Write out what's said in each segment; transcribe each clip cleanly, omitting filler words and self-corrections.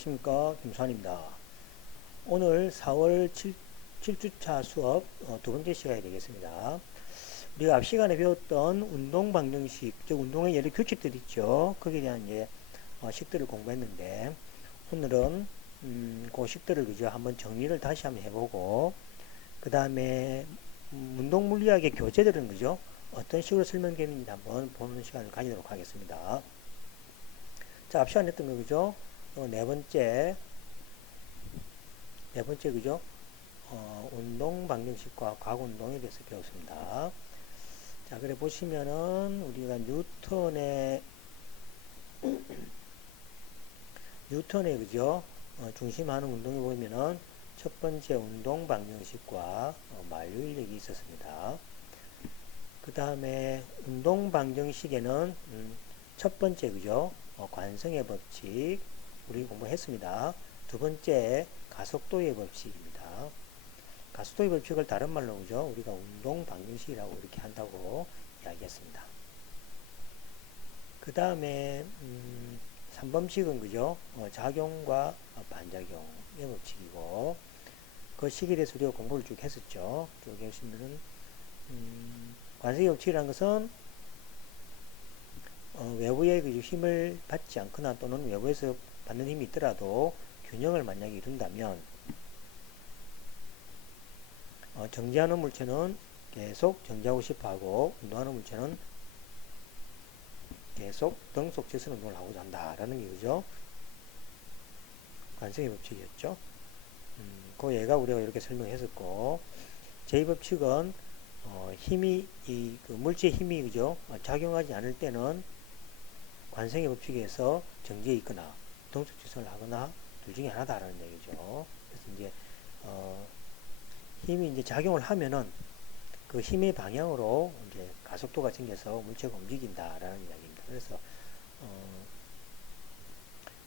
안녕하십니까, 김수환입니다. 오늘 4월 7주차 수업 두 번째 시간이 되겠습니다. 우리가 앞 시간에 배웠던 운동 방정식, 즉 운동의 여러 규칙들 있죠. 거기에 대한 이제 식들을 공부했는데 오늘은 그 식들을 그죠 한번 정리를 다시 한번 해보고 그 다음에 운동 물리학의 교재들은 그죠 어떤 식으로 설명되는지 한번 보는 시간을 가지도록 하겠습니다. 자, 앞 시간에 했던 거 그죠? 네 번째 그죠? 운동 방정식과 과운동에 대해서 배웠습니다. 자, 그래 보시면은 우리가 뉴턴의 그죠? 중심하는 운동에 보면은 첫 번째 운동 방정식과 만류 인력이 있었습니다. 그 다음에 운동 방정식에는 첫 번째 그죠? 관성의 법칙 우리 공부했습니다. 두 번째 가속도의 법칙입니다. 가속도의 법칙을 다른 말로 그죠? 우리가 운동 방정식이라고 이렇게 한다고 이야기했습니다. 그 다음에 3번칙은 그죠? 작용과 반작용의 법칙이고 그 시기에 대해서 우리가 공부를 쭉 했었죠. 쭉 해보시면은 관성의 법칙이라는 것은 외부의 그 힘을 받지 않거나 또는 외부에서 받는 힘이 있더라도 균형을 만약에 이룬다면 정지하는 물체는 계속 정지하고 싶어하고 운동하는 물체는 계속 등속지선 운동을 하고자 한다라는 게 그죠? 관성의 법칙이었죠. 그 예가 우리가 이렇게 설명했었고 제2법칙은 힘이 그 물체의 힘이 그죠? 작용하지 않을 때는 관성의 법칙에서 정지해 있거나 등속지선을 하거나 둘 중에 하나다라는 얘기죠. 그래서 이제 힘이 이제 작용을 하면은 그 힘의 방향으로 이제 가속도가 생겨서 물체가 움직인다라는 이야기입니다. 그래서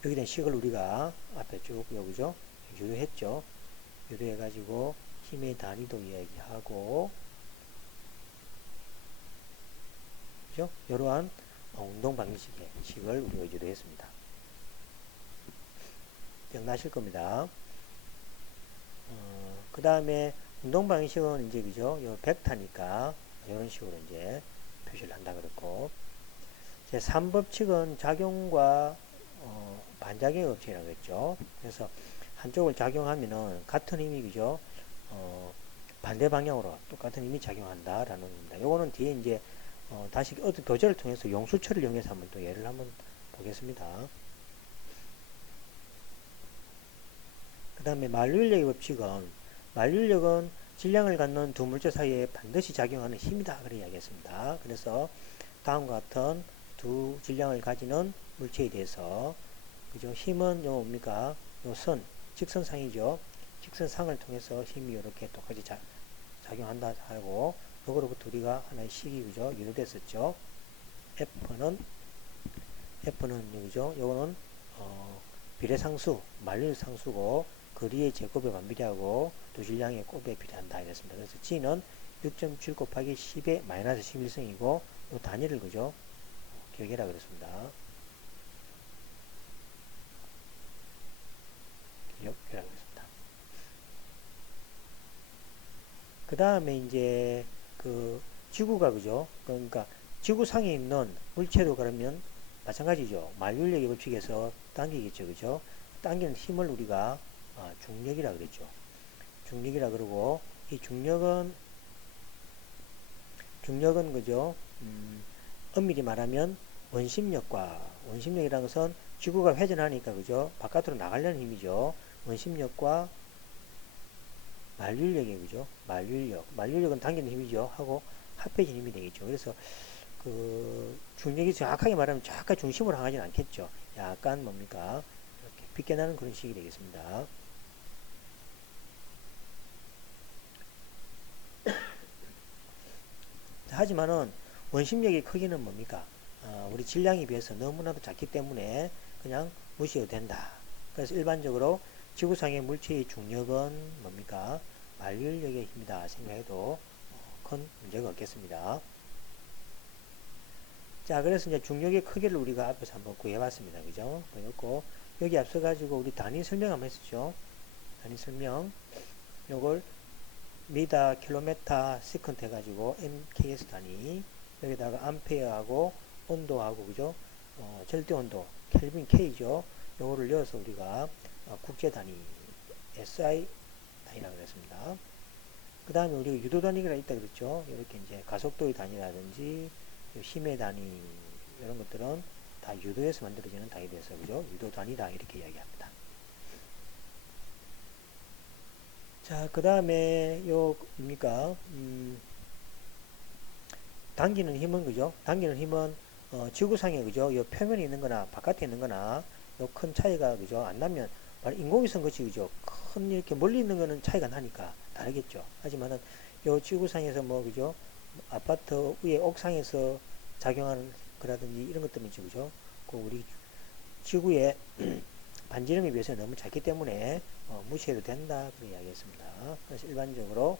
여기에 대한 식을 우리가 앞에 쭉 여기죠 유도했죠. 유도해가지고 힘의 단위도 이야기하고 그죠? 이러한 운동 방식의 식을 우리가 유도했습니다. 기억나실 겁니다. 그 다음에 운동 방식은 이제 그죠? 요 벡터니까 이런 식으로 이제 표시를 한다 그랬고 제 3법칙은 작용과 반작용의 법칙이라고 했죠. 그래서 한쪽을 작용하면은 같은 힘이 그죠? 반대 방향으로 똑같은 힘이 작용한다라는 겁니다. 요거는 뒤에 이제 다시 어떤 교재를 통해서 용수철을 이용해서 한번 또 예를 한번 보겠습니다. 그 다음에 만류인력의 법칙은 만류인력은 질량을 갖는 두 물체 사이에 반드시 작용하는 힘이다 그렇게 이야기했습니다. 그래서 다음과 같은 두 질량을 가지는 물체에 대해서 그죠? 힘은 요 뭡니까? 요 선, 직선상이죠. 직선상을 통해서 힘이 이렇게 똑같이 작용한다 하고 요거로부터 우리가 하나의 식이 그죠? 유도됐었죠. F는 그죠? 요거는 비례상수, 만류상수고 거리의 제곱에 반비례하고 두 질량의 곱에 비례한다 이랬습니다. 그래서 G는 6.7 곱하기 10의 마이너스 11승이고 요 단위를 그죠? 기억해라 그랬습니다. 기억해라 그랬습니다. 그 다음에 이제 그 지구가 그죠? 그러니까 지구상에 있는 물체도 그러면 마찬가지죠. 만류인력의 법칙에서 당기겠죠. 그죠? 당기는 힘을 우리가 중력이라 그랬죠. 중력이라 그러고 이 중력은 그죠? 엄밀히 말하면 원심력이라는 것은 지구가 회전하니까 그죠? 바깥으로 나가려는 힘이죠. 원심력과 만류인력이 그죠? 만류인력은 당기는 힘이죠. 하고 합해진 힘이 되겠죠. 그래서 그 중력이 정확하게 말하면 정확하게 중심으로 향하지는 않겠죠. 약간 뭡니까? 이렇게 빗겨나는 그런 식이 되겠습니다. 하지만은 원심력의 크기는 뭡니까? 우리 질량에 비해서 너무나도 작기 때문에 그냥 무시해도 된다. 그래서 일반적으로 지구상의 물체의 중력은 뭡니까? 만류인력의 힘이다 생각해도 큰 문제가 없겠습니다. 자, 그래서 이제 중력의 크기를 우리가 앞에서 한번 구해봤습니다. 그죠? 그래갖고 여기 앞서 가지고 우리 단위 설명 한번 했었죠. 단위 설명. 요걸 미터, 킬로미터, 세컨드 해가지고 MKS 단위. 여기다가 암페어하고 온도하고 그죠? 절대 온도 켈빈 K죠. 요거를 넣어서 우리가 국제 단위 SI 단위라고 했습니다. 그 다음에 우리가 유도 단위가 있다 그랬죠. 이렇게 이제 가속도의 단위라든지 힘의 단위 이런 것들은 다 유도에서 만들어지는 단위에 대해서 그죠? 유도 단위다 이렇게 이야기합니다. 자, 그 다음에 요 뭡니까? 당기는 힘은 그죠? 당기는 힘은 지구상에 그죠? 요 표면에 있는 거나 바깥에 있는 거나 요 큰 차이가 그죠? 안 나면 인공위성 것이 그죠? 큰 이렇게 멀리 있는 거는 차이가 나니까 다르겠죠. 하지만은 요 지구상에서 뭐 그죠? 아파트 위에 옥상에서 작용하는 거라든지 이런 것들은 그죠? 그 우리 지구의 반지름에 비해서 너무 작기 때문에 무시해도 된다 그렇게 이야기했습니다. 그래서 일반적으로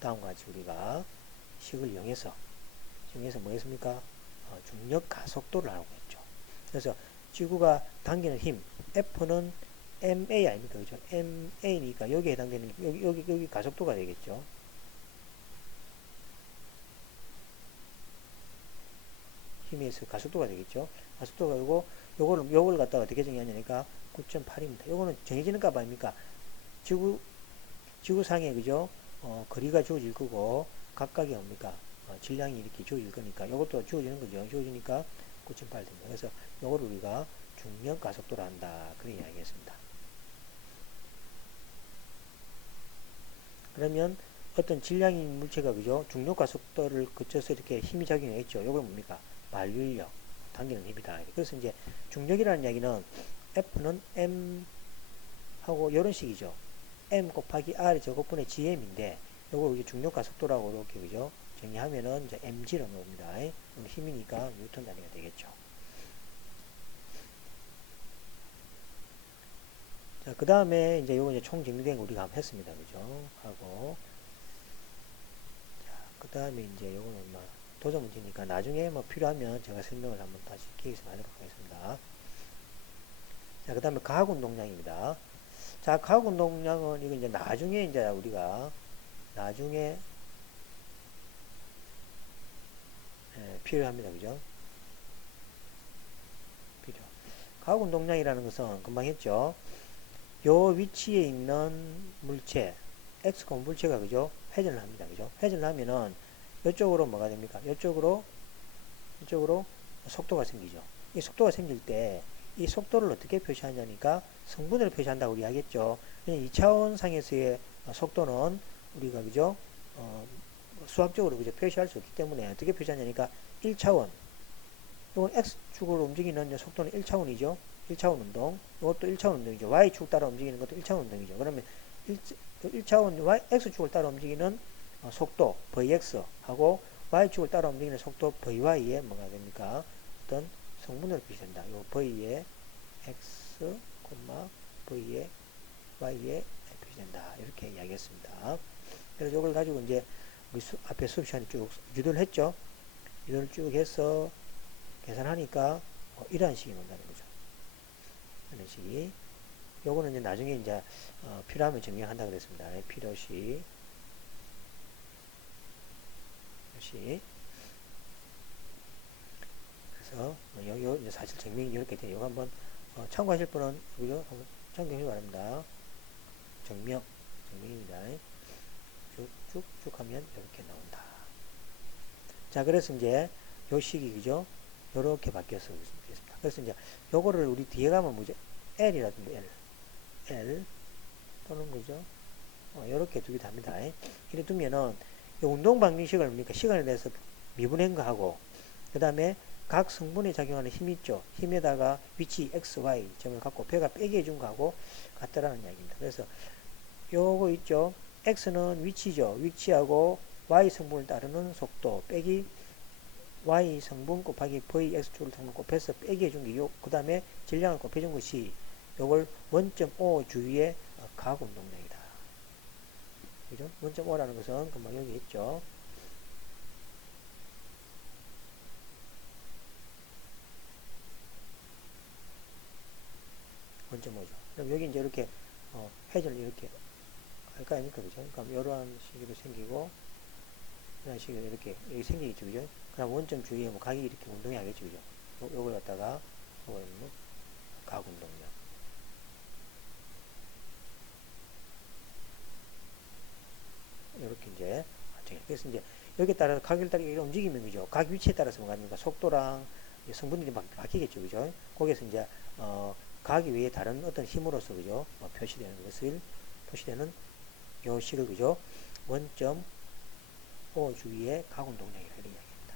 다음과 같이 우리가 식을 이용해서 뭐 했습니까? 중력 가속도를 알고 있죠. 그래서 지구가 당기는 힘 F는 ma 아닙니까? 그죠? ma니까 여기에 해당되는 여기 가속도가 되겠죠. 힘에서 가속도가 되겠죠. 가속도가 되고 요걸 갖다가 어떻게 정의하냐니까 9.8입니다. 요거는 정해지는 값 아닙니까? 지구상에 그죠? 거리가 주어질 거고 각각이 뭡니까? 질량이 이렇게 주어질 거니까 요것도 주어지는 거죠. 주어지니까 9.8 됩니다. 그래서 요걸 우리가 중력 가속도로 한다. 그런 이야기했습니다. 그러면 어떤 질량인 물체가 그죠? 중력 가속도를 거쳐서 이렇게 힘이 작용했죠. 요걸 뭡니까? 만류인력, 당기는 힘이다. 그래서 이제 중력이라는 이야기는 F는 M 하고 이런 식이죠. M 곱하기 R 제곱분의 GM인데 요걸 우리 중력 가속도라고 이렇게 그죠? 정리하면은 이제 mg로 나옵니다. 힘이니까 뉴턴 단위가 되겠죠. 자, 그 다음에 이제 요거 이제 총 정리된 거 우리가 한번 했습니다. 그죠? 하고. 자, 그 다음에 이제 요거는 뭐 도전 문제니까 나중에 뭐 필요하면 제가 설명을 한번 다시 기획해서 하도록 하겠습니다. 자, 그 다음에 가학운동량입니다. 자, 가학운동량은 이거 이제 나중에 이제 우리가 나중에 필요합니다. 그죠? 필요. 가학운동량이라는 것은 금방 했죠. 요 위치에 있는 물체, X, 물체가 그죠? 회전을 합니다. 그죠? 회전을 하면은 이쪽으로 뭐가 됩니까? 이쪽으로 속도가 생기죠. 이 속도가 생길 때 이 속도를 어떻게 표시하냐니까 성분으로 표시한다고 우리 하겠죠. 그냥 2차원 상에서의 속도는 우리가 그죠? 수학적으로 그죠? 표시할 수 없기 때문에 어떻게 표시하냐니까 1차원. 이건 X축으로 움직이는 속도는 1차원이죠. 1차원 운동. 이것도 1차원 운동이죠. Y축 따라 움직이는 것도 1차원 운동이죠. 그러면 1차원 X축을 따라 움직이는 속도 Vx하고 Y축을 따라 움직이는 속도 Vy에 뭐가 됩니까? 어떤 성분으로 표시된다. 요 V에 X, V에 Y에 표시된다. 이렇게 이야기했습니다. 그래서 이걸 가지고 이제 우리 앞에 수업 시간에 쭉 유도를 했죠. 유도를 쭉 해서 계산하니까 이러한 식이 나온다는 거죠. 이런 식이. 요거는 이제 나중에 이제 필요하면 증명한다 그랬습니다. 필요시. 그래서 요 이제 사실 증명이 이렇게 돼요. 이거 한번 참고하실 분은 그죠? 한번 참고해 바랍니다. 증명입니다. 쭉쭉쭉 하면 이렇게 나온다. 자, 그래서 이제 요 식이 그죠? 요렇게 바뀌어서 있습니다. 그래서 이제 요거를 우리 뒤에 가면 뭐죠? L이라든지 L 또는 그죠? 요렇게 두기도 합니다. 이래 두면은 이 운동 방정식을 뭡니까? 시간에 대해서 미분한 거 하고 그 다음에 각 성분에 작용하는 힘이 있죠. 힘에다가 위치 x, y 점을 갖고 배가 빼게 해준 거하고 같다라는 이야기입니다. 그래서 요거 있죠. x는 위치죠. 위치하고 y 성분을 따르는 속도 빼기 y 성분 곱하기 v x축을 곱해서 빼게 해준 게 요. 그 다음에 질량을 곱해준 것이 요걸 원점 5 주위의 가학 운동량이다. 그죠? 원점 5라는 것은 금방 여기 있죠. 0.5죠. 그럼 여기 이제 이렇게 회전을 이렇게 할 거 아닙니까? 그죠? 그럼 이러한 식으로 생기고 이런 식으로 이렇게 생기겠죠. 그죠? 그럼 원점 주위에 뭐 각이 이렇게 운동이 하겠죠. 그죠? 요걸 갖다가 요걸 뭐 각 운동량 이렇게 이제 그래서 이제 여기에 따라서 각을 따라 움직이면 그죠? 각 위치에 따라서 뭐가 됩니까? 속도랑 성분들이 바뀌겠죠. 그죠? 거기에서 이제 각 외에 다른 어떤 힘으로서 그죠? 표시되는 것을 표시되는 요 식을 그죠? 원점 O 주위의 각 운동량이라고 이렇게 이야기합니다.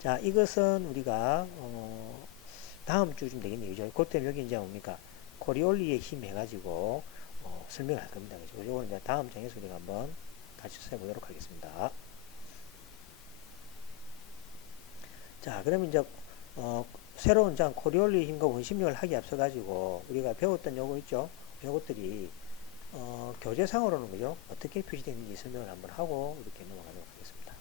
자, 이것은 우리가 다음 주쯤 되겠네요. 그죠? 그때 여기 이제 뭡니까? 코리올리의 힘 해가지고 설명을 할 겁니다. 그죠? 이거는 이제 다음 장에서 우리가 한번 같이 써보도록 하겠습니다. 자, 그러면 이제 새로운 장 코리올리 힘과 원심력을 하기 앞서 가지고 우리가 배웠던 요거 있죠? 요것들이 교재상으로는 그죠? 어떻게 표시되는지 설명을 한번 하고 이렇게 넘어가도록 하겠습니다.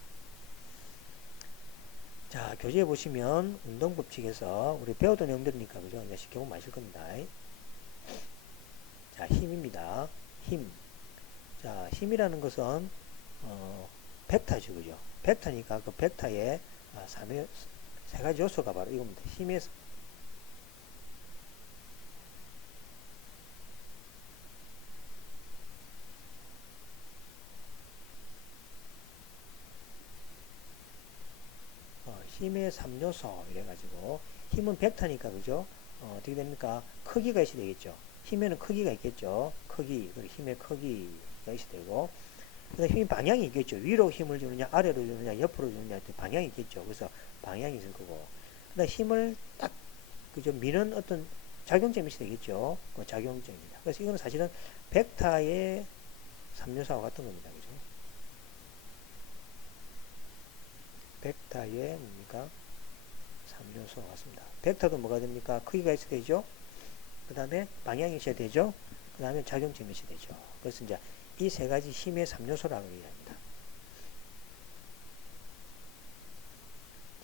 자, 교재에 보시면 운동법칙에서 우리 배웠던 내용들이니까 그죠? 이제 쉽게 보면 아실 겁니다. 자, 힘입니다. 힘. 자, 힘이라는 것은 벡터죠, 그죠? 벡터니까 그 벡터의 세 가지 요소가 바로 이겁니다. 힘의 힘의 3요소 이래가지고 힘은 벡터니까 그죠? 어떻게 됩니까? 크기가 있어야 되겠죠. 힘에는 크기가 있겠죠. 크기, 그리고 힘의 크기가 있어야 되고 그다음 힘의 방향이 있겠죠. 위로 힘을 주느냐, 아래로 주느냐, 옆으로 주느냐 방향이 있겠죠. 그래서 방향이 있을 거고 그다음 힘을 딱 그죠 미는 어떤 작용점이 있어야 되겠죠. 그 작용점입니다. 그래서 이거는 사실은 벡터의 3요소와 같은 겁니다. 그죠? 벡터의 뭡니까? 3요소가 같습니다. 벡터도 뭐가 됩니까? 크기가 있어야 되죠. 그 다음에 방향이 있어야 되죠. 그 다음에 작용점이 있어야 되죠. 그래서 이제 이 세 가지 힘의 3요소라고 얘기합니다.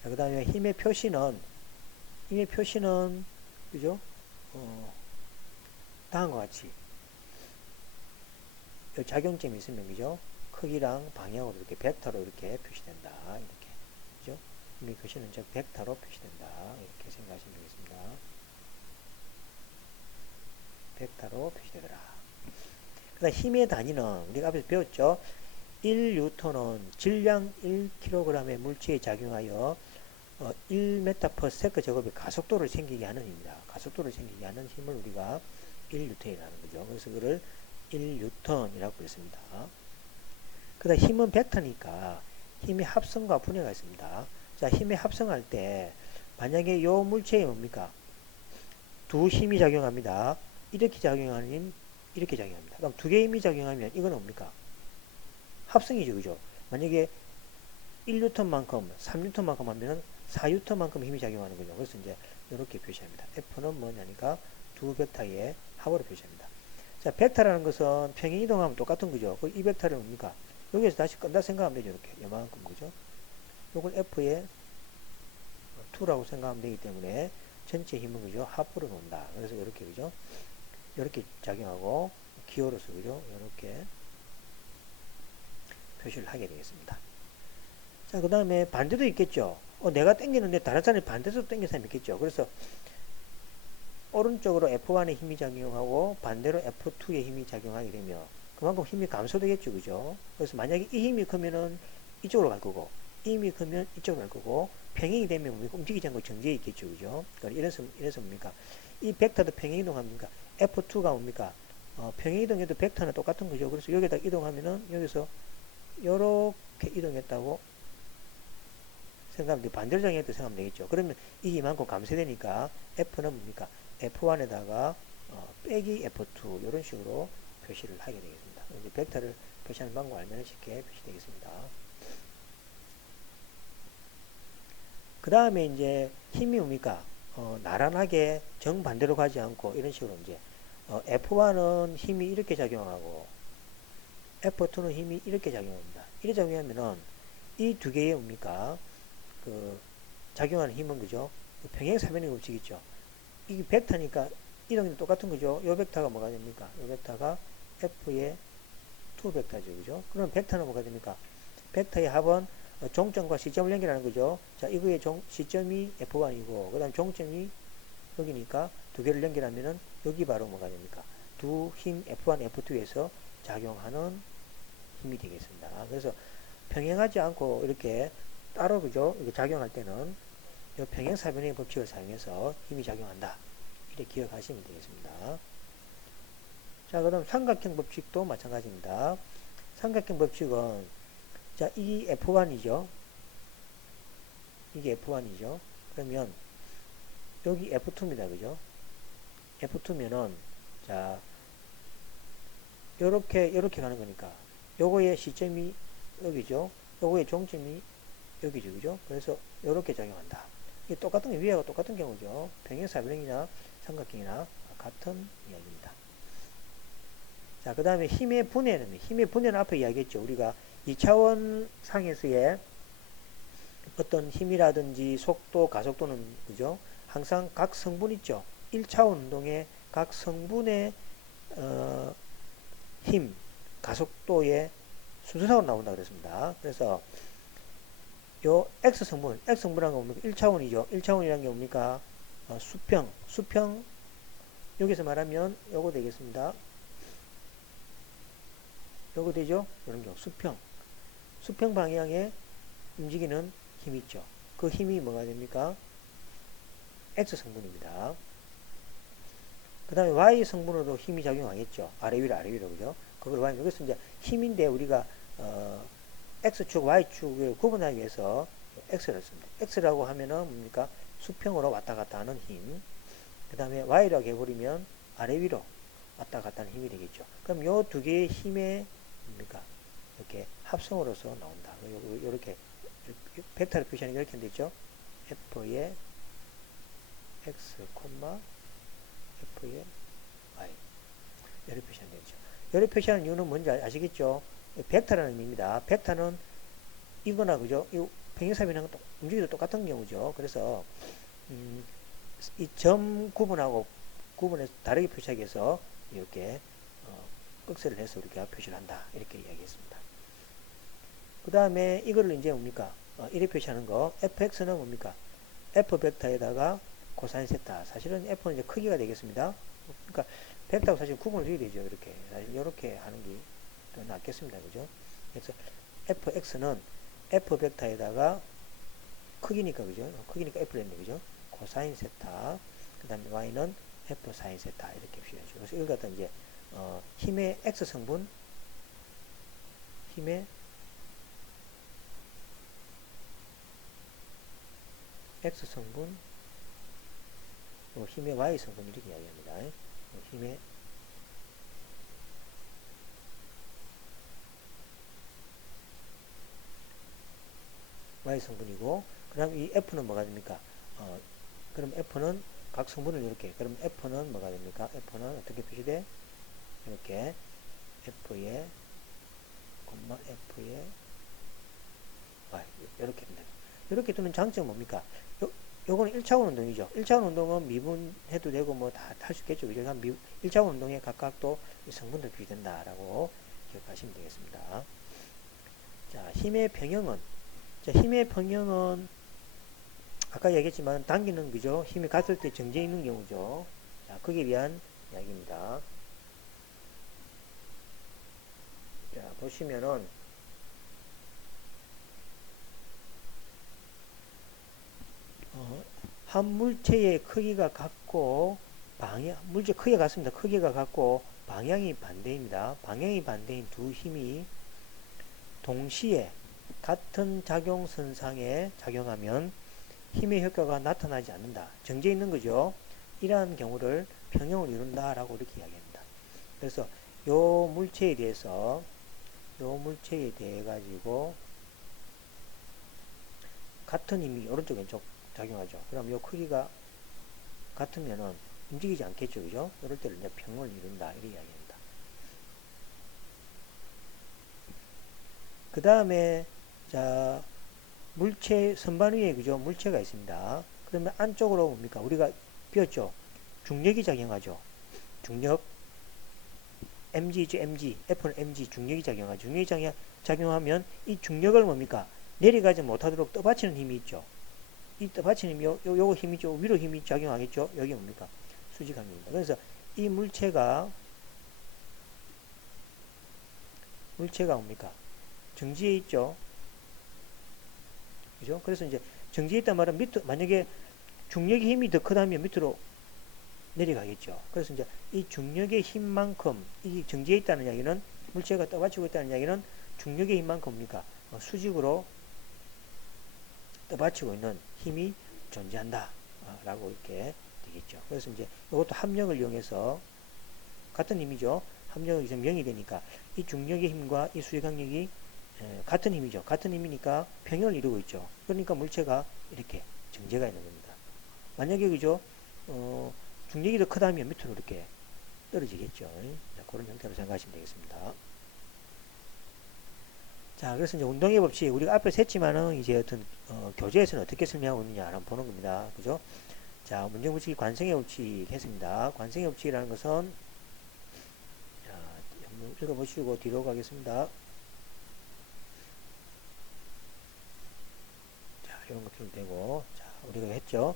자, 그 다음에 힘의 표시는, 그죠? 다음과 같이. 작용점이 있으면, 그죠? 크기랑 방향으로 이렇게 벡터로 이렇게 표시된다. 이렇게. 그죠? 힘의 표시는 즉 벡터로 표시된다. 이렇게 생각하시면 되겠습니다. 벡터로 표시되더라. 그 다음 힘의 단위는 우리가 앞에서 배웠죠. 1뉴턴은 질량 1kg의 물체에 작용하여 1m/s 제곱의 가속도를 생기게 하는 힘입니다. 가속도를 생기게 하는 힘을 우리가 1뉴턴이라는 거죠. 그래서 그를 1뉴턴이라고 했습니다. 그 다음 힘은 벡터니까 힘의 합성과 분해가 있습니다. 자, 힘의 합성할 때 만약에 이 물체에 뭡니까? 두 힘이 작용합니다. 이렇게 작용하는 힘, 이렇게 작용합니다. 그럼 두 개의 힘이 작용하면 이건 뭡니까? 합성이죠. 그죠? 만약에 1뉴턴만큼, 3뉴턴만큼 하면 4뉴턴만큼 힘이 작용하는 거죠. 그래서 이제 이렇게 표시합니다. F는 뭐냐니까 두 벡터의 합으로 표시합니다. 자, 벡터라는 것은 평행 이동하면 똑같은 거죠. 이 벡터를 뭡니까? 여기에서 다시 끈다 생각하면 되죠. 이렇게. 요만큼, 그죠? 요걸 F의 2라고 생각하면 되기 때문에 전체 힘은, 그죠? 합으로 놓는다. 그래서 이렇게, 그죠? 이렇게 작용하고, 기호로서, 그죠? 이렇게 표시를 하게 되겠습니다. 자, 그 다음에 반대도 있겠죠. 내가 당기는데 다른 사람이 반대로 당기는 사람이 있겠죠. 그래서 오른쪽으로 F1의 힘이 작용하고 반대로 F2의 힘이 작용하게 되면 그만큼 힘이 감소되겠죠. 그죠? 그래서 만약에 이 힘이 크면은 이쪽으로 갈 거고 이 힘이 크면 이쪽으로 갈 거고 평행이 되면 뭡니까? 움직이지 않고 정지해 있겠죠. 그죠? 그러니까 이래서 뭡니까? 이 벡터도 평행 이동합니까? F2가 뭡니까? 평행 이동해도 벡터는 똑같은 거죠. 그래서 여기다 이동하면은 여기서 이렇게 이동했다고 생각하면 반대로 정했다고 생각하면 되겠죠. 그러면 이만큼 감소되니까 F는 뭡니까? F1에다가 빼기 F2 이런 식으로 표시를 하게 되겠습니다. 이제 벡터를 표시하는 방법을 알면 쉽게 표시되겠습니다. 그 다음에 이제 힘이 뭡니까? 나란하게 정반대로 가지 않고 이런 식으로 이제 F1은 힘이 이렇게 작용하고 F2는 힘이 이렇게 작용합니다. 이렇게 작용하면은 이 두 개의 뭡니까? 그 작용하는 힘은 그죠? 평행사변의 법칙 있죠. 이게 벡터니까 이동이 똑같은 거죠. 요 벡터가 뭐가 됩니까? 요 벡터가 F의 2 벡터죠. 그죠? 그럼 벡터는 뭐가 됩니까? 벡터의 합은 종점과 시점을 연결하는 거죠. 자, 이거의 시점이 F1이고, 그 다음 종점이 여기니까 두 개를 연결하면은 여기 바로 뭐가 됩니까? 두 힘 F1, F2에서 작용하는 힘이 되겠습니다. 그래서 평행하지 않고 이렇게 따로 그죠? 이렇게 작용할 때는 이 평행사변의 법칙을 사용해서 힘이 작용한다. 이렇게 기억하시면 되겠습니다. 자, 그럼 삼각형 법칙도 마찬가지입니다. 삼각형 법칙은 자, 이 F1이죠. 이게 F1이죠. 그러면 여기 F2입니다. 그죠? F2면은 자, 요렇게 가는 거니까 요거의 시점이 여기죠. 요거의 종점이 여기죠. 그죠? 그래서 요렇게 작용한다. 이게 똑같은 게 위에가 똑같은 경우죠. 평행사변형이나 삼각형이나 같은 이야기입니다. 자, 그 다음에 힘의 분해는 앞에 이야기했죠. 우리가 2차원 상에서의 어떤 힘이라든지 속도, 가속도는 그죠? 항상 각 성분 있죠. 1차원 운동의 각 성분의 힘, 가속도의 순서상으로 나온다 그랬습니다. 그래서 요 X성분이라는 게 뭡니까? 1차원이죠. 1차원이라는 게 뭡니까? 수평, 여기서 말하면 요거 되겠습니다. 요거 되죠? 이런 경우, 수평 방향에 움직이는 힘이 있죠. 그 힘이 뭐가 됩니까? X성분입니다. 그 다음에 Y성분으로도 힘이 작용하겠죠. 아래 위로, 그죠? 그걸 여기서 이제 힘인데 우리가, X축, Y축을 구분하기 위해서 X를 씁니다. X라고 하면은 뭡니까? 수평으로 왔다 갔다 하는 힘. 그 다음에 Y라고 해버리면 아래 위로 왔다 갔다 하는 힘이 되겠죠. 그럼 요 두 개의 힘의 뭡니까? 이렇게 합성으로서 나온다. 이렇게 벡터를 표시하는 게 이렇게 되죠. F의 X, F의 Y. 이렇게 표시하면 되죠. 이렇게 표시하는 이유는 뭔지 아시겠죠? 벡터라는 의미입니다. 벡터는 이거나 그죠? 이 평행사변형 움직이도 똑같은 경우죠. 그래서 이 점 구분해서 다르게 표시하기 위해서 이렇게 꺽쇠를 해서 우리가 표시를 한다. 이렇게 이야기했습니다. 그 다음에 이거를 이제 뭡니까? 이렇게 표시하는 거. fx는 뭡니까? f 벡터에다가 코사인 세타. 사실은 f는 이제 크기가 되겠습니다. 그러니까 벡터하고 사실 구분을 해야 되죠. 이렇게. 이렇게 하는 게 더 낫겠습니다. 그죠? 그래서 fx는 f 벡터에다가 크기니까 그죠? 크기니까 f를 했네. 그죠? 코사인 세타. 그 다음에 y는 f 사인 세타. 이렇게 표시하죠. 그래서 이걸 갖다 이제 힘의 x성분, 힘의 x성분, 힘의 y성분 이렇게 이야기합니다. 힘의 y성분이고, 그 다음 이 f는 뭐가 됩니까? 그럼 f는 각 성분을 이렇게, 그럼 f는 뭐가 됩니까? f는 어떻게 표시돼? 이렇게 f의 y 이렇게 된다. 이렇게 두는 장점은 뭡니까? 요거는 1차원 운동이죠. 1차원 운동은 미분해도 되고 뭐 다 할 수 있겠죠. 그죠? 1차원 운동에 각각 또 성분도 표시된다라고 기억하시면 되겠습니다. 자, 힘의 평형은 아까 얘기했지만 당기는 그죠? 힘이 갔을 때 정지해 있는 경우죠. 자, 거기에 대한 이야기입니다. 자, 보시면은 한 물체의 크기가 같고 물체 크기가 같습니다. 크기가 같고 방향이 반대입니다. 방향이 반대인 두 힘이 동시에 같은 작용선상에 작용하면 힘의 효과가 나타나지 않는다. 정지해 있는 거죠. 이러한 경우를 평형을 이룬다라고 이렇게 이야기합니다. 그래서 요 물체에 대해 가지고 같은 힘이 오른쪽 왼쪽 작용하죠. 그럼 요 크기가 같으면은 움직이지 않겠죠. 그죠? 이럴 때를 이제 평형을 이룬다. 이렇게 이야기합니다. 그 다음에 자, 물체 선반 위에 그죠? 물체가 있습니다. 그러면 안쪽으로 뭡니까? 우리가 비었죠. 중력이 작용하죠. 중력, mg죠, mg. F는 mg, 중력이 작용하죠. 중력이 작용하면 이 중력을 뭡니까? 내려가지 못하도록 떠받치는 힘이 있죠. 이 떠받치는 힘이, 요거 힘이죠. 위로 힘이 작용하겠죠. 여기 뭡니까? 수직항입니다. 그래서 이 물체가 뭡니까? 정지해 있죠. 그죠? 그래서 이제 정지해 있단 말은 만약에 중력의 힘이 더 크다면 밑으로 내려가겠죠. 그래서 이제 이 중력의 힘만큼, 이 정지해 있다는 이야기는, 물체가 떠받치고 있다는 이야기는 중력의 힘만큼 뭡니까? 수직으로 떠받치고 있는 힘이 존재한다. 라고 이렇게 되겠죠. 그래서 이제 이것도 합력을 이용해서, 같은 힘이죠. 합력을 이제 0이 되니까 이 중력의 힘과 이 수직항력이 같은 힘이죠. 같은 힘이니까 평형을 이루고 있죠. 그러니까 물체가 이렇게 정제가 있는 겁니다. 만약에 그죠? 중력이 더 크다면 밑으로 이렇게 떨어지겠죠. 자, 그런 형태로 생각하시면 되겠습니다. 자, 그래서 이제 운동의 법칙, 우리가 앞에서 했지만은 이제 어떤, 교재에서는 어떻게 설명하고 있느냐 한번 보는 겁니다. 그죠? 자, 문정 법칙이 관성의 법칙 했습니다. 관성의 법칙이라는 것은, 자, 한번 읽어보시고 뒤로 가겠습니다. 자, 이런 것들은 되고, 자, 우리가 했죠.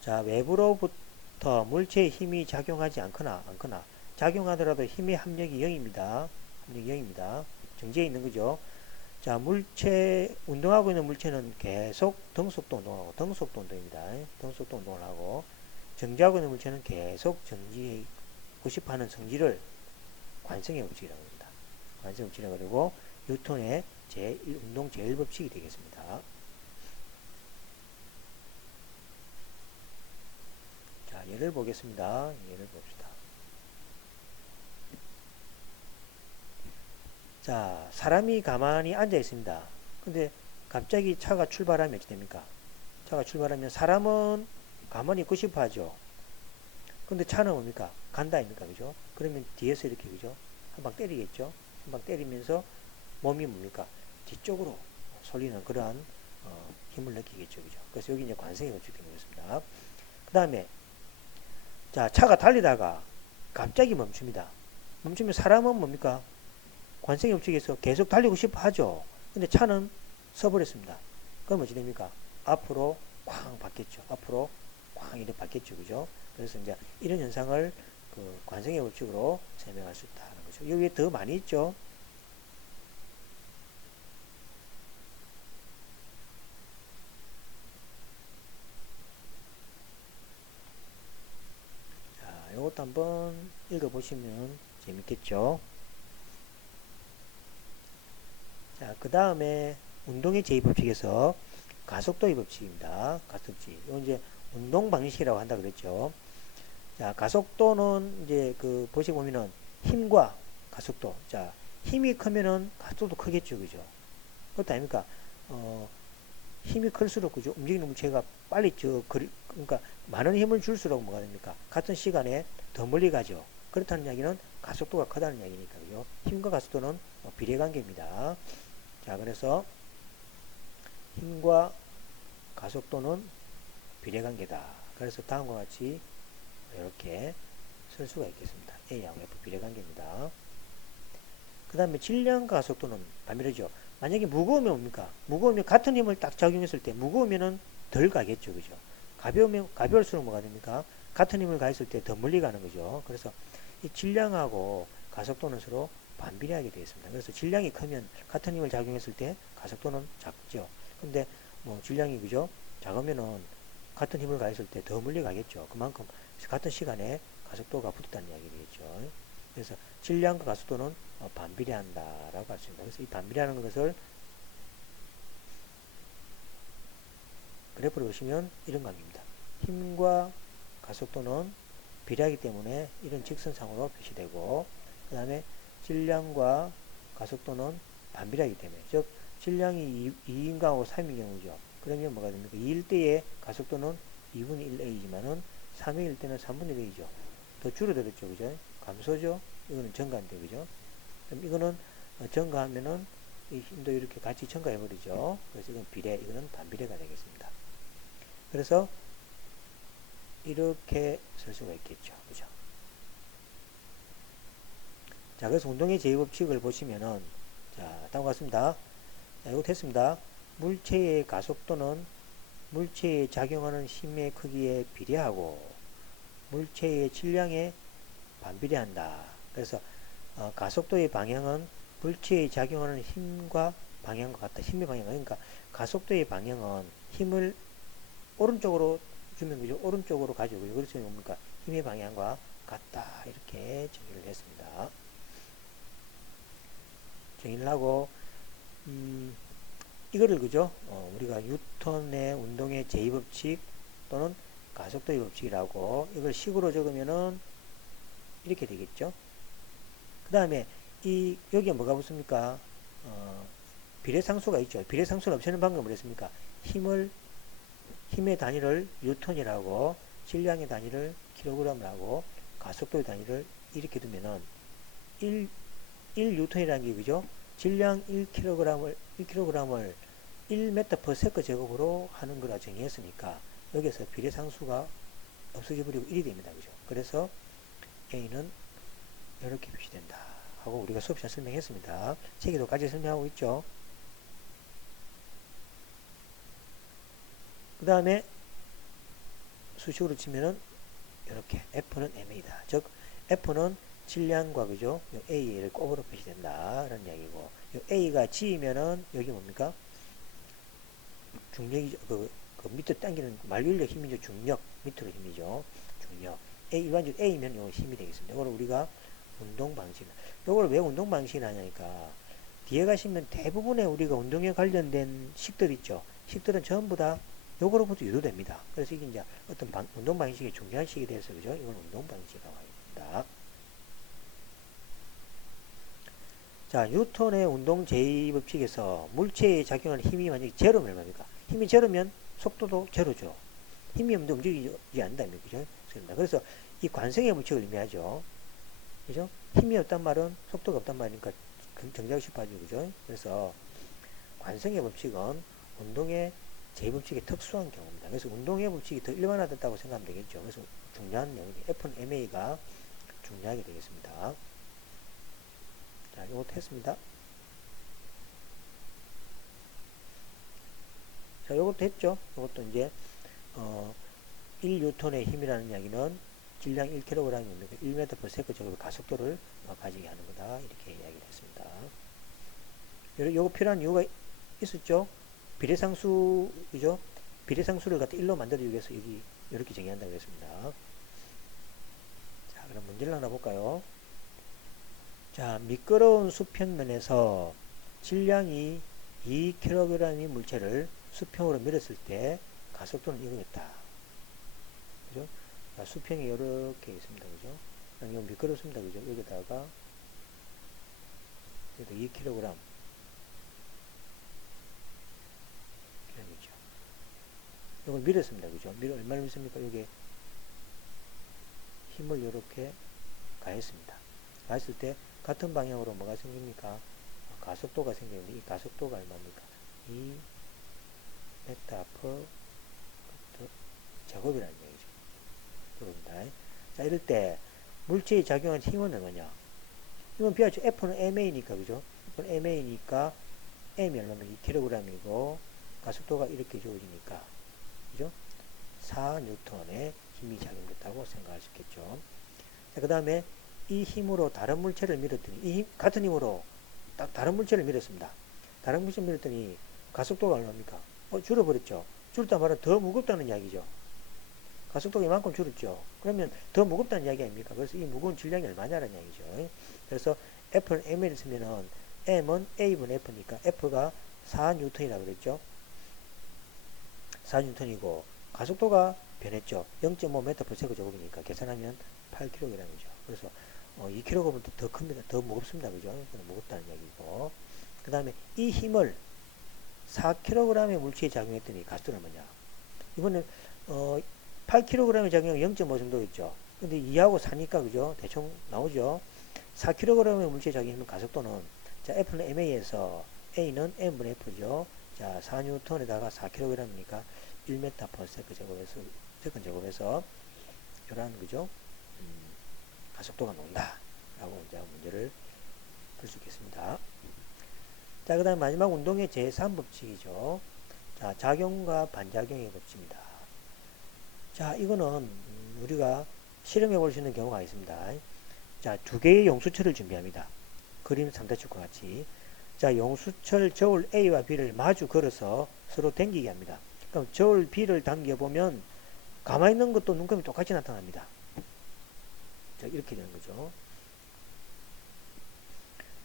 자, 외부로부터 물체의 힘이 작용하지 않거나, 작용하더라도 힘의 합력이 0입니다. 합력이 0입니다. 정지해 있는 거죠. 자, 운동하고 있는 물체는 계속 등속도 운동하고, 등속도 운동입니다. 등속도 운동을 하고, 정지하고 있는 물체는 계속 정지하고 싶어 하는 성질을 관성의 법칙이라고 합니다. 관성의 법칙이라고 그러고, 뉴턴의 운동 제1법칙이 되겠습니다. 자, 예를 보겠습니다. 예를 봅시다. 자, 사람이 가만히 앉아 있습니다. 근데 갑자기 차가 출발하면 어떻게 됩니까? 차가 출발하면 사람은 가만히 있고 싶어 하죠. 근데 차는 뭡니까? 간다 아닙니까? 그죠? 그러면 뒤에서 이렇게, 그죠? 한 방 때리겠죠? 한 방 때리면서 몸이 뭡니까? 뒤쪽으로 쏠리는 그러한 힘을 느끼겠죠. 그죠? 그래서 여기 이제 관성의 법칙이 되겠습니다. 그 다음에, 자, 차가 달리다가 갑자기 멈춥니다. 멈추면 사람은 뭡니까? 관성의 법칙에서 계속 달리고 싶어 하죠. 근데 차는 서버렸습니다. 그럼 어찌 됩니까? 앞으로 쾅 받겠죠. 앞으로 쾅 이렇게 받겠죠. 그죠? 그래서 이제 이런 현상을 그 관성의 법칙으로 설명할 수 있다는 거죠. 여기에 더 많이 있죠. 자, 이것도 한번 읽어보시면 재밌겠죠. 자, 그 다음에 운동의 제2법칙에서 가속도의 법칙입니다. 가속지. 이건 이제 운동 방식이라고 한다 그랬죠. 자, 가속도는 이제 그 보시 보면은 힘과 가속도. 자, 힘이 크면은 가속도도 크겠죠. 그죠? 그것도 아닙니까? 힘이 클수록 그죠? 움직이는 물체가 빨리 그러니까 많은 힘을 줄수록 뭐가 됩니까? 같은 시간에 더 멀리 가죠. 그렇다는 이야기는 가속도가 크다는 이야기니까 그죠? 힘과 가속도는 비례관계입니다. 자, 그래서 힘과 가속도는 비례관계다. 그래서 다음과 같이 이렇게 쓸 수가 있겠습니다. A하고 F 비례관계입니다. 그 다음에 질량과 가속도는 반비례죠. 만약에 무거우면 뭡니까? 무거우면 같은 힘을 딱 작용했을 때 무거우면은 덜 가겠죠. 그죠? 가벼울수록 뭐가 됩니까? 같은 힘을 가했을 때 더 멀리 가는 거죠. 그래서 이 질량하고 가속도는 서로 반비례하게 되어 있습니다. 그래서 질량이 크면 같은 힘을 작용했을 때 가속도는 작죠. 근데 뭐 질량이 그죠? 작으면은 같은 힘을 가했을 때 더 멀리 가겠죠. 그만큼 같은 시간에 가속도가 붙었다는 이야기겠죠. 그래서 질량과 가속도는 반비례한다라고 할 수 있습니다. 그래서 이 반비례하는 것을 그래프를 보시면 이런 관계입니다. 힘과 가속도는 비례하기 때문에 이런 직선상으로 표시되고, 그 다음에 질량과 가속도는 반비례하기 때문에, 즉 질량이 2인 가하고 3인 경우죠. 그러면 뭐가 됩니까? 2일 때의 가속도는 2분의 1a지만은 3일 때는 3분의 1a죠. 더 줄어들었죠. 그죠? 감소죠. 이거는 증가인데, 그죠? 그럼 이거는 증가하면은 이 힘도 이렇게 같이 증가해버리죠. 그래서 이건 이거는 반비례가 되겠습니다. 그래서 이렇게 쓸 수가 있겠죠. 그죠? 자, 그래서 운동의 제이법칙을 보시면은, 자, 다음과 같습니다. 자, 이거 됐습니다. 물체의 가속도는 물체에 작용하는 힘의 크기에 비례하고 물체의 질량에 반비례한다. 그래서 가속도의 방향은 물체에 작용하는 힘과 방향과 같다. 힘의 방향. 그러니까 가속도의 방향은 힘을 오른쪽으로 주면 그죠? 오른쪽으로 가지고요. 그래서 뭡니까? 힘의 방향과 같다. 이렇게 정의를 했습니다. 정의를 하고 이거를 그죠? 우리가 뉴턴의 운동의 제2법칙 또는 가속도의 법칙이라고 이걸 식으로 적으면은 이렇게 되겠죠. 그 다음에 이 여기에 뭐가 붙습니까? 비례상수가 있죠. 비례상수를 없애는 방법은 뭐랬습니까? 힘의 단위를 뉴턴이라고 질량의 단위를 킬로그램이라고 가속도의 단위를 이렇게 두면은 1뉴턴이라는 게 그죠? 질량 1kg을 1m/s 제곱으로 하는 거라 정의했으니까 여기서 비례상수가 없어져 버리고 1이 됩니다. 그죠? 그래서 A는 이렇게 표시된다 하고 우리가 수업 시간 설명했습니다. 책에도 같이 설명하고 있죠. 그 다음에 수식으로 치면은 이렇게 F는 MA다. 즉 F는 질량과 그죠? A를 곱으로 표시된다 라는 이야기고 A가 G이면은 여기 뭡니까? 중력이죠. 그 밑으로 당기는 만류인력 힘이죠. 중력 밑으로 힘이죠. 중력. 일반적으로 A면 요 힘이 되겠습니다. 이걸 우리가 운동 방식. 이걸 왜 운동 방식을 하냐니까 뒤에 가시면 대부분의 우리가 운동에 관련된 식들 있죠. 식들은 전부 다 요거로부터 유도됩니다. 그래서 이게 이제 어떤 운동 방식의 중요한 식이 돼서 그죠? 이건 운동 방식이라고 합니다. 자, 뉴턴의 운동 제2법칙에서 물체에 작용하는 힘이 만약에 제로면 뭡니까? 힘이 제로면 속도도 제로죠. 힘이 없는데 움직이지 않는다면 그죠? 그래서 이 관성의 법칙을 의미하죠. 그죠? 힘이 없단 말은 속도가 없단 말이니까 정작식 빠지고 그죠? 그래서 관성의 법칙은 운동의 제2법칙의 특수한 경우입니다. 그래서 운동의 법칙이 더 일반화됐다고 생각하면 되겠죠. 그래서 중요한 내용이 F는 MA가 중요하게 되겠습니다. 자, 이것도 했습니다. 자, 이것도 했죠. 이것도 이제 1뉴턴의 힘이라는 이야기는 질량 1kg입니다. 1m/s 제곱 가속도를 가지게 하는 거다. 이렇게 이야기를 했습니다. 요거 필요한 이유가 있었죠. 비례상수죠. 비례상수를 갖다 1로 만들어주기 위해서 여기 이렇게 정의한다고 했습니다. 자, 그럼 문제를 하나 볼까요? 자, 미끄러운 수평면에서 질량이 2kg의 물체를 수평으로 밀었을 때 가속도는 이거겠다. 그죠? 자, 수평이 이렇게 있습니다. 그죠? 이건 미끄럽습니다. 그죠? 여기다가 2kg 이걸 밀었습니다. 그죠? 얼마를 밀습니까? 여기 힘을 이렇게 가했습니다. 가했을 때 같은 방향으로 뭐가 생깁니까? 가속도가 생기는데 이 가속도가 얼마입니까? 2m/s 제곱이라는 얘기죠. 그겁니다. 자, 이럴 때 물체에 작용한 힘은 얼마냐? 힘은 비하죠. F는 MA니까 그죠? F는 MA니까 M이 얼마면 2kg이고 가속도가 이렇게 주어지니까 그죠? 4N의 힘이 작용됐다고 생각할 수 있겠죠. 자, 그 다음에 이 힘으로 다른 물체를 밀었더니 같은 힘으로 딱 다른 물체를 밀었습니다. 다른 물체를 밀었더니 가속도가 얼마입니까? 줄어버렸죠. 줄다 말은 더 무겁다는 이야기죠. 가속도가 이만큼 줄었죠. 그러면 더 무겁다는 이야기 아닙니까? 그래서 이 무거운 질량이 얼마냐는 이야기죠. 그래서 F는 M을 쓰면은 M은 A분 F니까 F가 4N이라고 그랬죠. 4N이고 가속도가 변했죠. 0.5m/s 제곱이니까 계산하면 8kg이죠. 그래서 2kg보다 더 큽니다. 더 무겁습니다. 그죠? 무겁다는 얘기고. 그 다음에 이 힘을 4kg의 물체에 작용했더니 가속도는 뭐냐? 이번에 8kg의 작용이 0.5 정도였죠. 근데 2하고 4니까 그죠? 대충 나오죠. 4kg의 물체에 작용하면 가속도는 자, F는 MA에서 A는 M분의 F죠. 자, 4N에다가 4kg이니까 1m/s 제곱해서 이러한 그죠? 가속도가 논다. 라고 이제 문제를 풀 수 있겠습니다. 자, 그 다음 마지막 운동의 제3법칙이죠. 자, 작용과 반작용의 법칙입니다. 자, 이거는 우리가 실험해 볼 수 있는 경우가 있습니다. 자, 두 개의 용수철을 준비합니다. 그림 3-7과 같이. 자, 용수철 저울 A와 B를 마주 걸어서 서로 당기게 합니다. 그럼 저울 B를 당겨보면 가만히 있는 것도 눈금이 똑같이 나타납니다. 자, 이렇게 되는 거죠.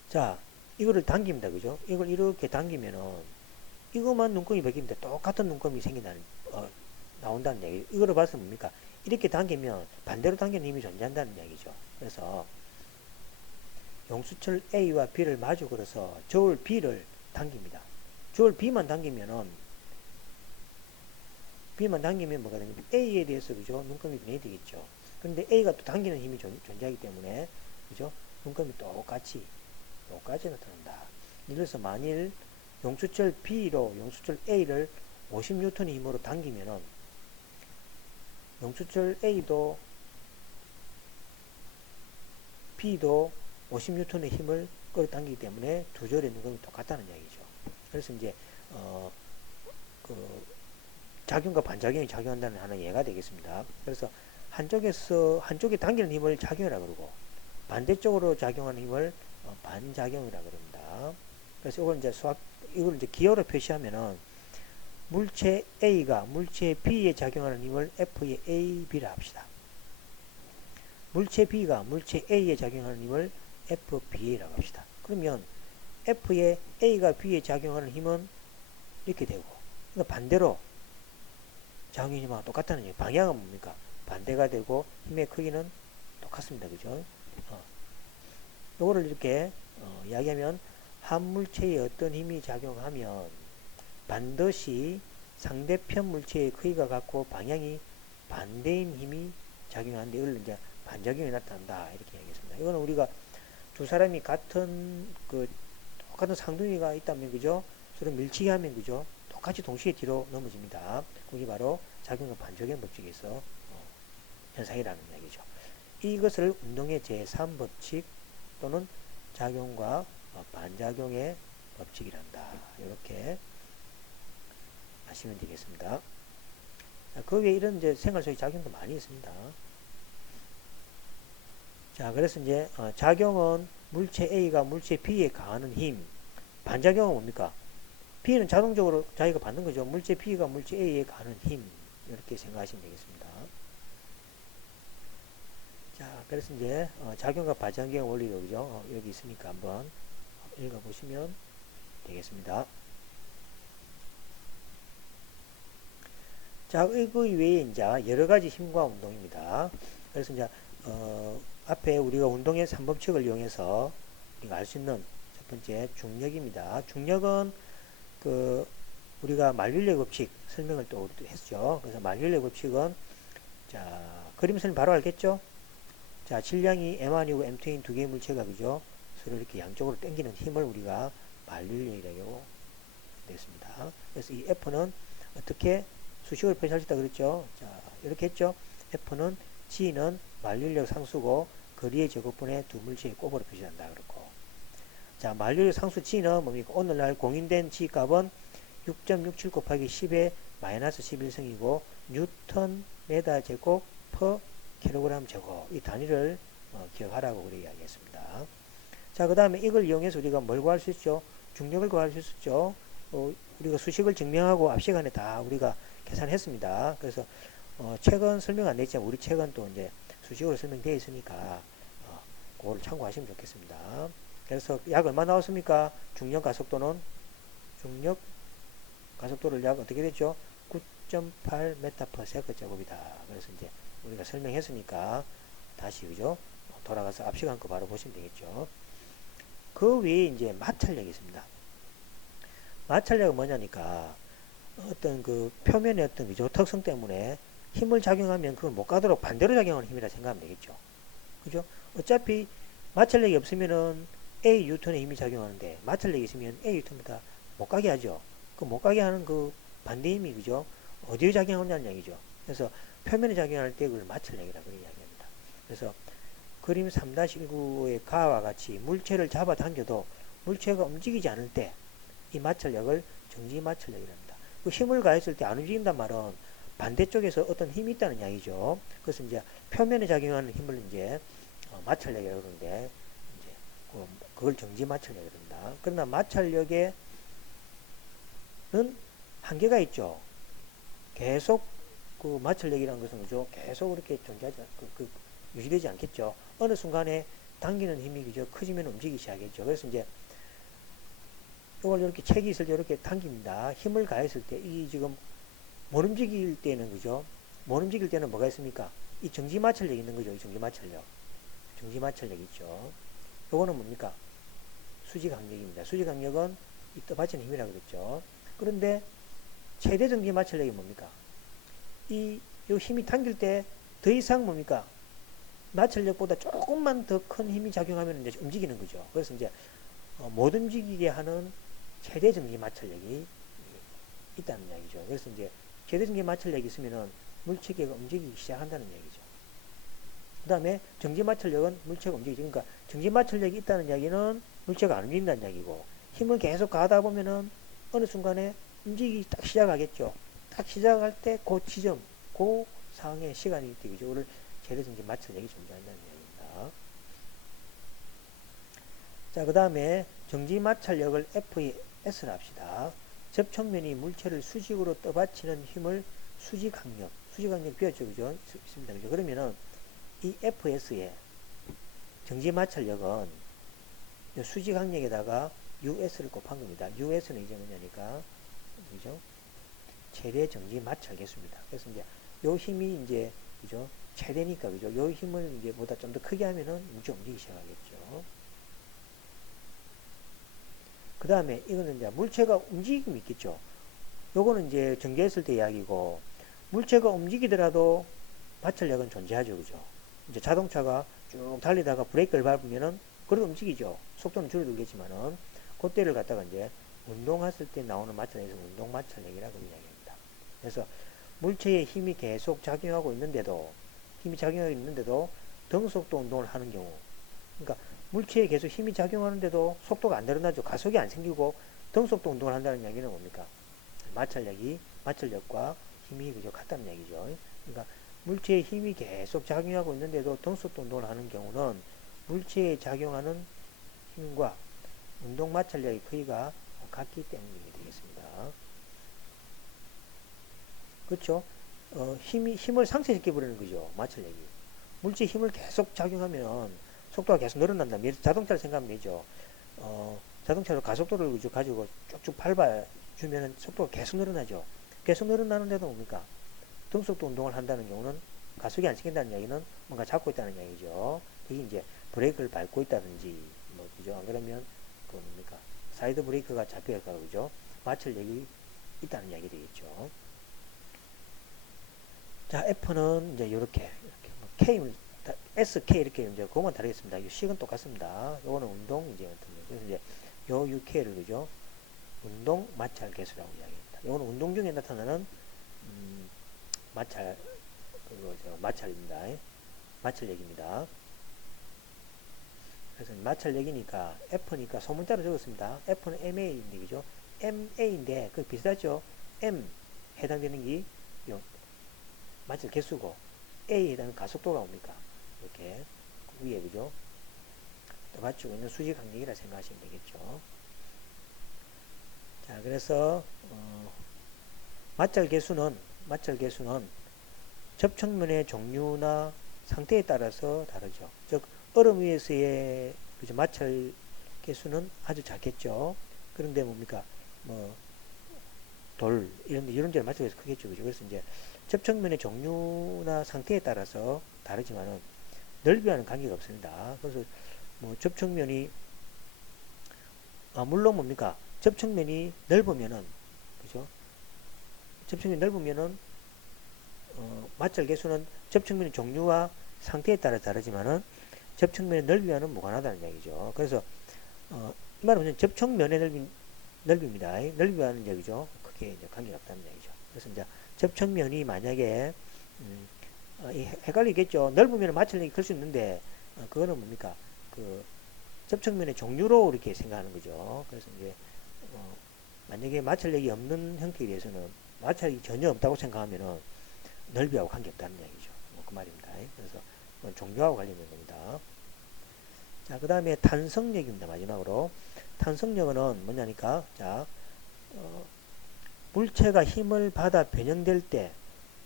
자, 이거를 당깁니다. 그죠? 이걸 이렇게 당기면은 이것만 눈금이 바뀌는데 똑같은 눈금이 생긴다는, 나온다는 얘기. 이거를 봐서 뭡니까? 이렇게 당기면 반대로 당기는 힘이 존재한다는 얘기죠. 그래서 용수철 A와 B를 마주 걸어서 저울 B를 당깁니다. 저울 B만 당기면 뭐가 되냐면 A에 대해서 그죠? 눈금이 변해야 되겠죠. 그런데 A가 또 당기는 힘이 존재하기 때문에 그죠? 눈금이 똑같이 나타난다. 예를 들어서 만일 용수철 B로 용수철 A를 50N의 힘으로 당기면은 용수철 A도 B도 50N의 힘을 끌어당기기 때문에 두 절의 눈금이 똑같다는 얘기죠. 그래서 이제 그 작용과 반작용이 작용한다는 하나의 예가 되겠습니다. 그래서 한쪽에 당기는 힘을 작용이라 그러고 반대쪽으로 작용하는 힘을 반작용이라 그럽니다. 그래서 이걸 이제 기호로 표시하면은 물체 A가 물체 B에 작용하는 힘을 F의 A, B라 합시다. 물체 B가 물체 A에 작용하는 힘을 FBA라고 합시다. 그러면 F의 A가 B에 작용하는 힘은 이렇게 되고, 그러니까 반대로 작용의 힘하고 똑같다는 얘기예요. 방향은 뭡니까? 반대가 되고 힘의 크기는 똑같습니다. 그죠? 요거를 이렇게 이야기하면 한 물체에 어떤 힘이 작용하면 반드시 상대편 물체의 크기가 같고 방향이 반대인 힘이 작용하는데 이걸 이제 반작용이 나타난다 이렇게 얘기했습니다. 이거는 우리가 두 사람이 똑같은 상둥이가 있다면 그죠? 서로 밀치게 하면 그죠? 똑같이 동시에 뒤로 넘어집니다. 그게 바로 작용과 반작용 법칙에서 현상이라는 얘기죠. 이것을 운동의 제3법칙 또는 작용과 반작용의 법칙이란다. 이렇게 아시면 되겠습니다. 그 외에 이런 이제 생활 속의 작용도 많이 있습니다. 자, 그래서 이제 작용은 물체 A가 물체 B에 가하는 힘, 반작용은 뭡니까? B는 자동적으로 자기가 받는 거죠. 물체 B가 물체 A에 가하는 힘, 이렇게 생각하시면 되겠습니다. 자, 그래서 이제 작용과 반작용 원리도 그죠? 여기 있으니까 한번 읽어보시면 되겠습니다. 자, 이거 외에 이제 여러 가지 힘과 운동입니다. 그래서 이제 앞에 우리가 운동의 3법칙을 이용해서 우리가 알 수 있는 첫 번째 중력입니다. 중력은 우리가 만율의 법칙 설명을 또 했죠. 그래서 만율의 법칙은 자, 그림 설명 바로 알겠죠? 자, 질량이 M1이고 M2인 두 개의 물체가 그죠? 서로 이렇게 양쪽으로 당기는 힘을 우리가 만율력이라고 됐습니다. 그래서 이 F는 어떻게 수식으로 표시할 수 있다 그랬죠? 자, 이렇게 했죠? F는 G는 만율력 상수고 거리의 제곱분의 두 물체의 곱으로 표시한다 그렇고. 자, 만율력 상수 G는 뭡니까? 오늘날 공인된 G 값은 6.67 곱하기 10의 마이너스 11승이고 뉴턴 메다 제곱 퍼 킬로그램 제곱 이 단위를 기억하라고 우리 이야기했습니다. 자, 그 다음에 이걸 이용해서 우리가 뭘 구할 수 있죠? 중력을 구할 수 있죠. 우리가 수식을 증명하고 앞 시간에 다 우리가 계산했습니다. 그래서 책은 설명 안 됐지만 우리 책은 또 이제 수식으로 설명되어 있으니까 그거를 참고하시면 좋겠습니다. 그래서 약 얼마 나왔습니까? 중력 가속도를 약 어떻게 됐죠? 9.8 m/s 제곱이다. 그래서 이제 우리가 설명했으니까 다시 그죠? 돌아가서 앞 시간 거 바로 보시면 되겠죠. 그 외에 이제 마찰력이 있습니다. 마찰력은 뭐냐니까 어떤 그 표면의 어떤 그죠? 특성 때문에 힘을 작용하면 그걸 못 가도록 반대로 작용하는 힘이라 생각하면 되겠죠. 그죠? 어차피 마찰력이 없으면은 A 뉴턴의 힘이 작용하는데 마찰력이 있으면 A 뉴턴보다 못 가게 하죠. 그 못 가게 하는 그 반대 힘이 그죠? 어디에 작용하냐는 얘기죠. 그래서 표면에 작용할 때 그걸 마찰력이라고 이야기합니다. 그래서 그림 3-19의 가와 같이 물체를 잡아당겨도 물체가 움직이지 않을 때 이 마찰력을 정지 마찰력이랍니다. 그 힘을 가했을 때 안 움직인단 말은 반대쪽에서 어떤 힘이 있다는 이야기죠. 그래서 이제 표면에 작용하는 힘을 이제 마찰력이라고 그러는데 이제 그걸 정지 마찰력이라고 합니다. 그러나 마찰력에는 한계가 있죠. 계속 그 마찰력이라는 것은 그죠? 계속 이렇게 존재하지 유지되지 않겠죠. 어느 순간에 당기는 힘이 그죠? 커지면 움직이기 시작하겠죠. 그래서 이제 이걸 이렇게 책이 있을 때 이렇게 당깁니다. 힘을 가했을 때 이 지금 못 움직일 때는 그죠? 못 움직일 때는 뭐가 있습니까? 이 정지 마찰력 있는 거죠. 이 정지 마찰력. 정지 마찰력 있죠. 요거는 뭡니까? 수지 강력입니다. 수지 강력은 이 떠받치는 힘이라고 그랬죠. 그런데 최대 정지 마찰력이 뭡니까? 요 힘이 당길 때 더 이상 뭡니까? 마찰력보다 조금만 더 큰 힘이 작용하면 이제 움직이는 거죠. 그래서 이제 못 움직이게 하는 최대 정지 마찰력이 있다는 이야기죠. 그래서 이제 최대 정지 마찰력이 있으면은 물체계가 움직이기 시작한다는 얘기죠. 그 다음에 정지 마찰력은 물체가 움직이죠. 그러니까 정지 마찰력이 있다는 이야기는 물체가 안 움직인다는 이야기고, 힘을 계속 가하다 보면은 어느 순간에 움직이기 딱 시작하겠죠. 딱 시작할 때 그 지점, 그 상황의 시간이 되겠죠. 그걸 최대 정지 마찰력이 존재한다는 이야기입니다. 자, 그 다음에 정지 마찰력을 FES라 합시다. 접촉면이 물체를 수직으로 떠받치는 힘을 수직강력 배웠죠, 그죠? 있습니다, 그죠? 그러면은 이 FS의 정지 마찰력은 수직강력에다가 US를 곱한 겁니다. US는 이제 뭐냐니까, 그죠? 최대 정지 마찰 개수입니다. 그래서 이제 요 힘이 이제, 그죠? 최대니까, 그죠? 요 힘을 이제 보다 좀 더 크게 하면은 물체 움직이기 시작하겠죠. 그 다음에 이거는 이제 물체가 움직임이 있겠죠. 요거는 이제 전개했을 때 이야기고, 물체가 움직이더라도 마찰력은 존재하죠. 그죠? 이제 자동차가 쭉 달리다가 브레이크를 밟으면은 그래도 움직이죠. 속도는 줄어들겠지만은 그때를 갖다가 이제 운동했을 때 나오는 마찰력에서 운동 마찰력이라고 이야기합니다. 그래서 물체에 힘이 계속 작용하고 있는데도 등속도 운동을 하는 경우, 그러니까 물체에 계속 힘이 작용하는데도 속도가 안 늘어나죠. 가속이 안 생기고 등속도 운동을 한다는 이야기는 뭡니까? 마찰력과 힘이 그저 같다는 얘기죠. 그러니까 물체에 힘이 계속 작용하고 있는데도 등속도 운동을 하는 경우는 물체에 작용하는 힘과 운동 마찰력의 크기가 같기 때문이 되겠습니다. 그렇죠? 힘을 상쇄시켜버리는 거죠. 마찰력이. 물체에 힘을 계속 작용하면 속도가 계속 늘어난다. 자동차를 생각하면 되죠. 자동차로 가속도를 가지고 쭉쭉 밟아주면 속도가 계속 늘어나죠. 계속 늘어나는데도 뭡니까? 등속도 운동을 한다는 경우는 가속이 안 생긴다는 이야기는 뭔가 잡고 있다는 이야기죠. 이게 이제 브레이크를 밟고 있다든지, 뭐, 그죠? 안 그러면, 그 뭡니까? 사이드 브레이크가 잡혀갈까, 그죠? 마찰력이 있다는 이야기 되겠죠. 자, F는 이제 이렇게 뭐 K, SK 이렇게 이제 그것만 다르겠습니다. 이 식은 똑같습니다. 요거는 운동 이제 그래서 이제 요 UK를 그죠? 운동 마찰 개수라고 이야기합니다. 요거는 운동 중에 나타나는 마찰입니다. 마찰력입니다. 그래서 마찰력이니까 F니까 소문자로 적었습니다. F는 MA인데 그죠? MA인데 그 비슷하죠? M 해당되는 게 요 마찰 개수고 A에 해당하는 가속도가 뭡니까? 이렇게 위에 그죠? 떠받치고 있는 수직 강력이라 생각하시면 되겠죠. 자, 그래서 마찰 개수는 접촉면의 종류나 상태에 따라서 다르죠. 즉 얼음 위에서의 그죠? 마찰 개수는 아주 작겠죠. 그런데 뭡니까? 뭐 돌 이런 데는 마찰 개수 크겠죠. 그죠? 그래서 이제 접촉면의 종류나 상태에 따라서 다르지만은 넓이와는 관계가 없습니다. 그래서 뭐 접촉면이 물론 뭡니까? 접촉면이 넓으면은 그죠? 접촉면이 넓으면은 마찰 개수는 접촉면의 종류와 상태에 따라 다르지만은 접촉면의 넓이와는 무관하다는 얘기죠. 그래서 이 말은 접촉면의 넓이입니다. 넓이와는 얘기죠. 크게 이제 관계가 없다는 얘기죠. 그래서 이제 접촉면이 만약에 음, 헷갈리겠죠. 넓으면 마찰력이 클 수 있는데 그거는 뭡니까? 그 접촉면의 종류로 이렇게 생각하는 거죠. 그래서 이제 만약에 마찰력이 없는 형태에 대해서는 마찰이 전혀 없다고 생각하면은 넓이하고 관계없다는 얘기죠. 그 말입니다. 그래서 종류하고 관련된 겁니다. 자, 그 다음에 탄성력입니다. 마지막으로. 탄성력은 뭐냐니까, 자, 어, 물체가 힘을 받아 변형될 때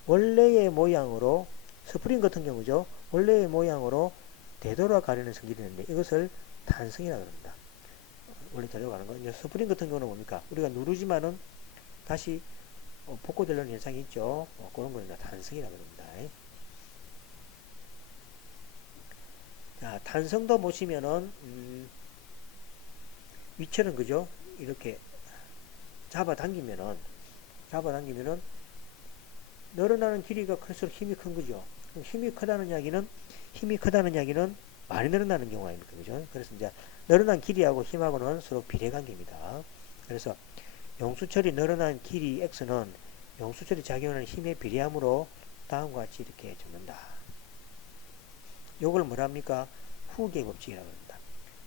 원래의 모양으로, 스프링 같은 경우죠. 원래의 모양으로 되돌아가려는 성질이 있는데 이것을 탄성이라고 합니다. 원래 되돌아가는 거. 이제 스프링 같은 경우는 뭡니까? 우리가 누르지만은 다시 복구되는 현상이 있죠. 그런 거는 탄성이라고 합니다. 자, 탄성도 보시면은 위처럼 그죠? 이렇게 잡아당기면은 늘어나는 길이가 클수록 힘이 큰 거죠. 힘이 크다는 이야기는 많이 늘어나는 경우 아닙니까? 그죠? 그래서 이제 늘어난 길이하고 힘하고는 서로 비례관계입니다. 그래서 용수철이 늘어난 길이 x는 용수철이 작용하는 힘에 비례하므로 다음과 같이 이렇게 적는다. 요걸 뭐랍니까? 후계 법칙이라고 합니다.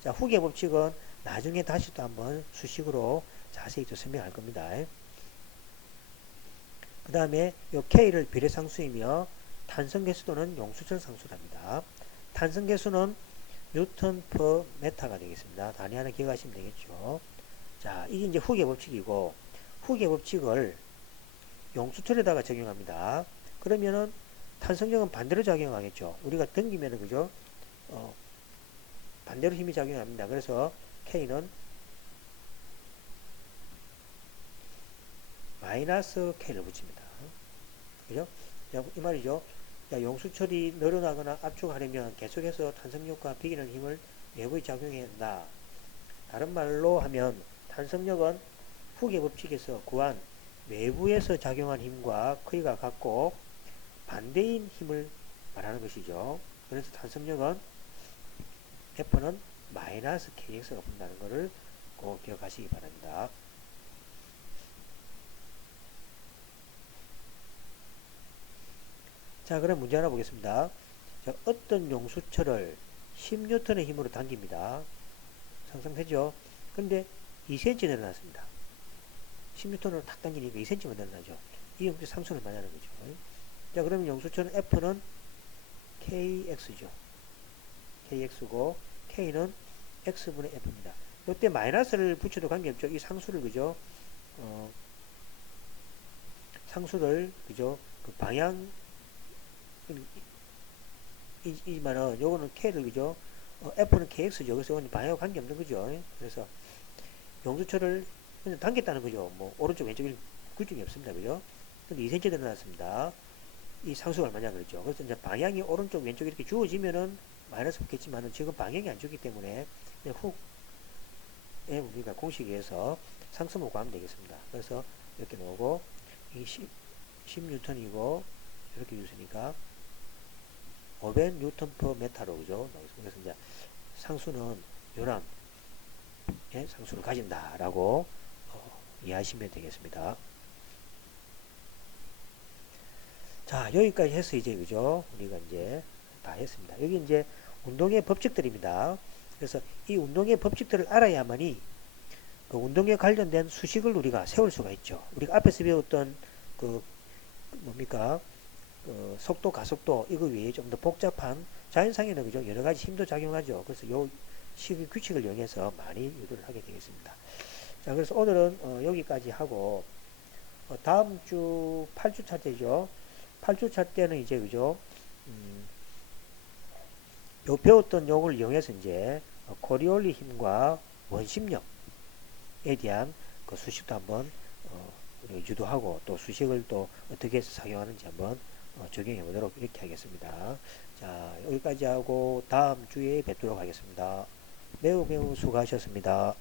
자, 후계 법칙은 나중에 다시 또 한번 수식으로 자세히 또 설명할 겁니다. 그 다음에 요 K를 비례상수이며 탄성계수도는 용수철 상수랍니다. 탄성계수는 뉴턴 퍼 메타가 되겠습니다. 단위 하나 기억하시면 되겠죠. 자, 이게 이제 후계 법칙이고, 후계 법칙을 용수철에다가 적용합니다. 그러면은 탄성력은 반대로 작용하겠죠. 우리가 당기면은 그죠? 반대로 힘이 작용합니다. 그래서 K는 마이너스 K를 붙입니다. 그죠? 이 말이죠. 용수철이 늘어나거나 압축하려면 계속해서 탄성력과 비기는 힘을 내부에 작용해야 한다. 다른 말로 하면 탄성력은 후계 법칙에서 구한 외부에서 작용한 힘과 크기가 같고 반대인 힘을 말하는 것이죠. 그래서 탄성력은 F는 마이너스 KX가 분다는 것을 꼭 기억하시기 바랍니다. 자, 그럼 문제 하나 보겠습니다. 자, 어떤 용수철을 10N의 힘으로 당깁니다. 상상되죠? 근데 2cm 늘어났습니다. 10N으로 탁 당기니까 2cm가 늘어나죠. 이 용수 상수를 말하는 거죠. 자, 그러면 용수철은 F는 KX죠. KX고, K는 X분의 F입니다. 이때 마이너스를 붙여도 관계없죠. 이 상수를, 그죠? 상수를, 그죠? 그 방향, 이지만은 요거는 K를, 그죠? F는 KX죠. 그래서 이건 방향과 관계없는 거죠. 그래서 용수철을 그냥 당겼다는 거죠. 뭐, 오른쪽, 왼쪽 규정이 없습니다. 그죠? 근데 2cm 늘어났습니다. 이 상수가 얼마냐 그랬죠. 그래서 이제 방향이 오른쪽, 왼쪽 이렇게 주어지면은 마이너스 붙겠지만은 지금 방향이 안 주기 때문에 그냥 훅에 우리가 공식에서 상수만 구하면 되겠습니다. 그래서 이렇게 나오고, 이 10N이고, 이렇게 주으니까 500N per 메타로, 그죠? 그래서 이제 상수는 요런 상수를 가진다라고 이해하시면 되겠습니다. 자, 여기까지 해서 이제, 그죠? 우리가 이제 다 했습니다. 여기 이제 운동의 법칙들입니다. 그래서 이 운동의 법칙들을 알아야만이 그 운동에 관련된 수식을 우리가 세울 수가 있죠. 우리가 앞에서 배웠던 그 뭡니까? 그 속도, 가속도 이거 외에 좀 더 복잡한 자연상에는 그죠? 여러 가지 힘도 작용하죠. 그래서 요 식의 규칙을 이용해서 많이 유도를 하게 되겠습니다. 자, 그래서 오늘은 여기까지 하고 다음 주 8주차 때죠. 8주차 때는 이제 그죠? 요 배웠던 요걸 이용해서 이제 코리올리 힘과 원심력에 대한 그 수식도 한번 유도하고 또 수식을 또 어떻게 해서 사용하는지 한번 적용해 보도록 이렇게 하겠습니다. 자, 여기까지 하고 다음 주에 뵙도록 하겠습니다. 매우 수고하셨습니다.